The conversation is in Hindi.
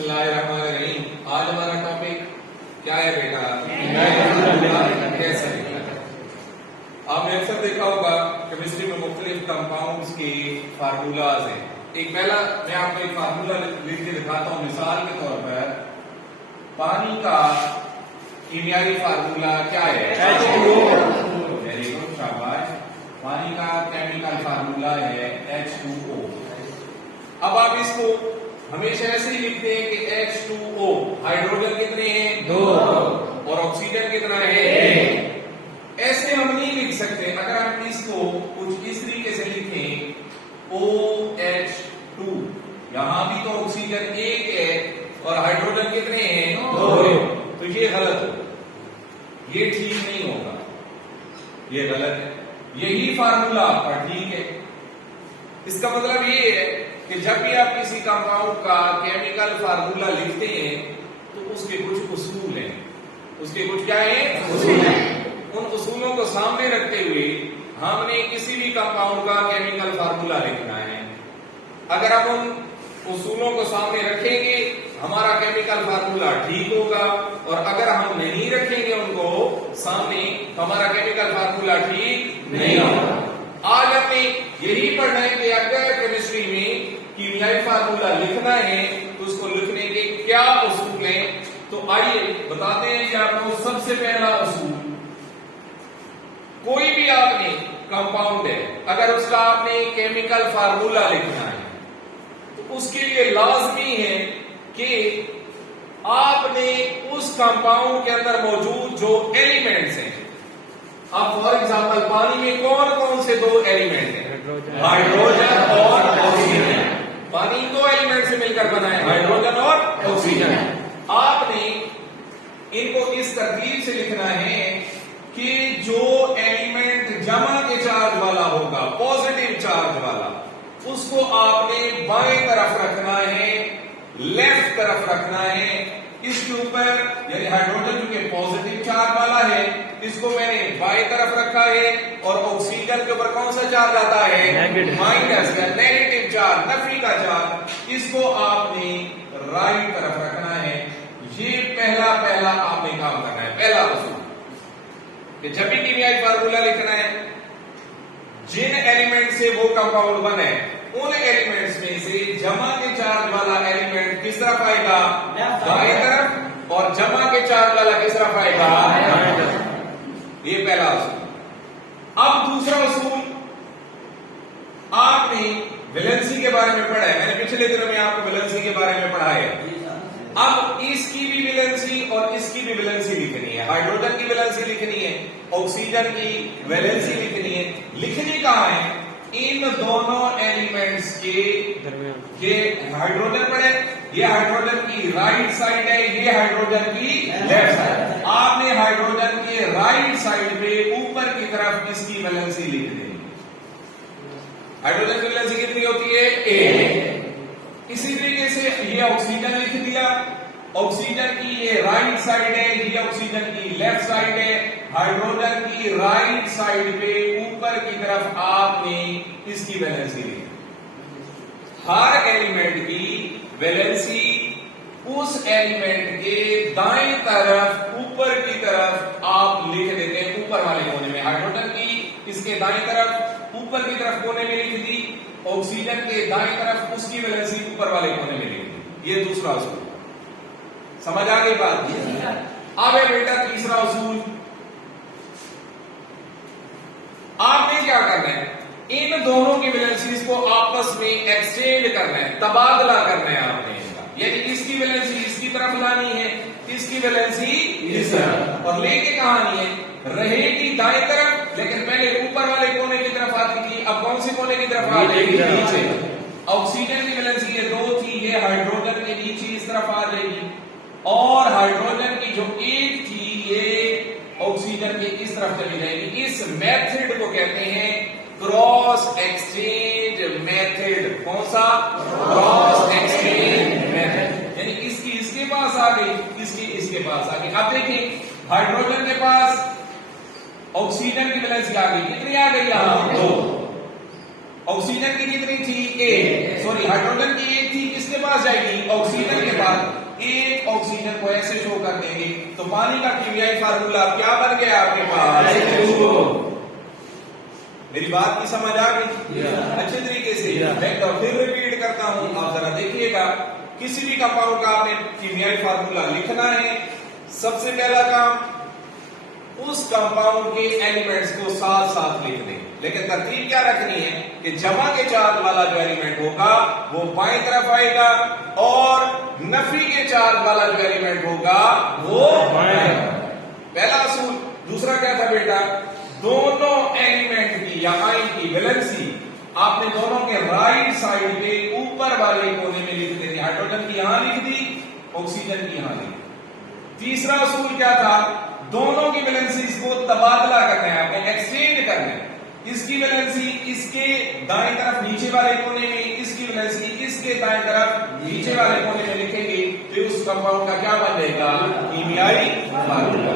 बिस्मिल्लाहिर्रहमानिर्रहीम। आज हमारा टॉपिक क्या है बेटा? कैसे? आपने अक्सर देखा होगा केमिस्ट्री में मुख्तलिफ कंपाउंड्स के फार्मूलाज हैं। एक पहला मैं आपको एक फार्मूला लिख के दिखाता हूं। मिसाल के तौर पर पानी का कीमियाई फार्मूला क्या है? H2O। वेरी गुड, शाबाश। पानी का केमिकल फार्मूला है H2O। अब आप इसको हमेशा ऐसे ही लिखते हैं कि H2O, हाइड्रोजन कितने हैं? 2। और ऑक्सीजन कितना है? 1। ऐसे हम नहीं लिख सकते। अगर हम इसको कुछ इस तरीके से लिखें OH2, यहां भी तो ऑक्सीजन 1 है और हाइड्रोजन कितने हैं? 2। तो ये गलत होगा, ये ठीक नहीं होगा, ये गलत है। यही फार्मूला आपका ठीक है। इसका मतलब ये है कि जब भी आप किसी कंपाउंड का केमिकल फार्मूला लिखते हैं तो उसके कुछ उसूल हैं। उसके कुछ क्या है? उसूल हैं। उन उसूलों को सामने रखते हुए हमने किसी भी कंपाउंड का केमिकल फार्मूला लिखना है। अगर हम उन उसूलों को सामने रखेंगे हमारा केमिकल फार्मूला ठीक होगा, और अगर हम नहीं रखेंगे उनको सामने तो हमारा केमिकल फार्मूला ठीक नहीं होगा। आज हमने यही पढ़ना है कि अगर केमिस्ट्री में कीमियाई फार्मूला लिखना है तो उसको लिखने के क्या उसूल हैं। तो आइए बताते हैं कि आपको सबसे पहला उसूल, कोई भी आपने कंपाउंड है अगर उसका आपने केमिकल फार्मूला लिखना है तो उसके लिए लाजमी है कि आपने उस कंपाउंड के अंदर मौजूद जो एलिमेंट्स हैं, अब फॉर एग्जांपल पानी में कौन कौन से 2 एलिमेंट हैं? हाइड्रोजन और ऑक्सीजन। पानी 2 एलिमेंट से मिलकर बना है, हाइड्रोजन और ऑक्सीजन। आपने इनको इस तरतीब से लिखना है कि जो एलिमेंट जमा के चार्ज वाला होगा, पॉजिटिव चार्ज वाला, उसको आपने बाएं तरफ रखना है, लेफ्ट तरफ रखना है। इसके ऊपर यानी हाइड्रोजन जो पॉजिटिव चार्ज वाला है इसको मैंने बाएं तरफ रखा है, और ऑक्सीजन के ऊपर कौन सा चार्ज आता है? माइनस या नेगेटिव चार्ज, नफी का चार्ज, इसको आपने राइट तरफ रखना है। ये पहला आपने काम करना है। पहला उसूल कि जब भी कीमियाई फार्मूला लिखना है, जिन एलिमेंट से वो कंपाउंड बने उन एलिमेंट्स में से जमा के चार्ज वाला एलिमेंट किस तरफ आएगा? दाएं तरफ। और जमा के चार्ज वाला किस तरफ आएगा? दाएं तरफ। ये पहला उसूल। अब दूसरा उसूल, आपने वैलेंसी के बारे में पढ़ा है, मैंने पिछले दिनों में आपको वैलेंसी के बारे में पढ़ा है। अब इसकी भी वैलेंसी और इसकी भी वैलेंसी लिखनी है। हाइड्रोजन की वैलेंसी लिखनी है, ऑक्सीजन की वैलेंसी लिखनी है। लिखनी कहां है? इन दोनों एलिमेंट्स के दरमियान। ये हाइड्रोजन पड़े, ये हाइड्रोजन की राइट साइड है, ये हाइड्रोजन की लेफ्ट साइड। आपने हाइड्रोजन के राइट साइड पे ऊपर की तरफ इसकी वैलेंसी लिख देनी। हाइड्रोजन की वैलेंसी कितनी होती है? 1। इसी तरीके से ये ऑक्सीजन लिख दिया, ऑक्सीजन की ये राइट साइड है, ये ऑक्सीजन की लेफ्ट साइड है। हाइड्रोजन की राइट साइड पे ऊपर की तरफ आपने इसकी वैलेंसी लिखी। हर एलिमेंट की वैलेंसी उस एलिमेंट के दाएं तरफ ऊपर की तरफ आप लिख देते हैं, ऊपर वाले कोने में। हाइड्रोजन की इसके दाएं तरफ ऊपर की तरफ कोने में लिख दी, ऑक्सीजन के दाएं तरफ उसकी वैलेंसी ऊपर वाले कोने में लिख दी। ये दूसरा उसूल। समझ आ गई बात? अब है बेटा तीसरा उसूल। आपने क्या करना है? इन दोनों की वैलेंसीज को आपस में एक्सचेंज करना है, तबादला करना है आपने इसका। यानी इसकी वैलेंसी इसकी तरफ लानी है, इसकी वैलेंसी इस तरफ। और लेके कहां आनी है? रहेगी दाएं तरफ, लेकिन पहले ऊपर वाले कोने की तरफ आती थी, अब कौन से कोने की तरफ आ जाएगी? नीचे। ऑक्सीजन की वैलेंसी ये 2 थी, ये हाइड्रोजन के नीचे इस तरफ आ जाएगी, और हाइड्रोजन की जो 1 थी ये ऑक्सीजन के इस तरफ चली जाएगी। इस मेथड को कहते हैं क्रॉस एक्सचेंज मेथड। कौन सा? Cross exchange method. यानी इसकी इसके पास आ गई, इसकी इसके पास आ गई। अब देखिए हाइड्रोजन के पास ऑक्सीजन की वैलेंसी आ गई, कितनी आ गई? यहां 2। ऑक्सीजन की कितनी थी? एक। सॉरी, हाइड्रोजन की एक थी, किसके पास जाएगी? ऑक्सीजन के पास। एक ऑक्सीजन को ऐसे शो कर देंगे तो पानी का कीमियाई फार्मूला क्या बन गया आपके पास? मेरी बात की समझ आ गई अच्छे तरीके से? मैं तो फिर रिपीट करता हूं, आप जरा देखिएगा। किसी भी कंपाउंड का आपने कीमियाई फार्मूला लिखना है, सबसे पहला काम उस कंपाउंड के एलिमेंट्स को साथ साथ लिख दें। लेकिन तरतीब क्या रखनी है कि जमा के चार्ज वाला जो एलिमेंट होगा वो बाईं तरफ आएगा और नफी के चार्ज वाला जो एलिमेंट होगा वो पहला असूल। दूसरा क्या था बेटा? दोनों एलिमेंट की या आयन की वैलेंसी आपने दोनों के राइट साइड पे ऊपर वाले कोने में लिख देनी। हाइड्रोजन की यहां लिख दी, ऑक्सीजन की यहां लिख दी। तीसरा असूल क्या था? दोनों की वैलेंसीज को तबादला करना है, आपने एक्सचेंज करना है। इसकी वैलेंसी इसके दाएं तरफ नीचे वाले कोने में, इसकी वैलेंसी इसके दाएं तरफ नीचे वाले कोने में लिखेंगे तो उस कंपाउंड का क्या बन जाएगा? कीमियाई फार्मूला।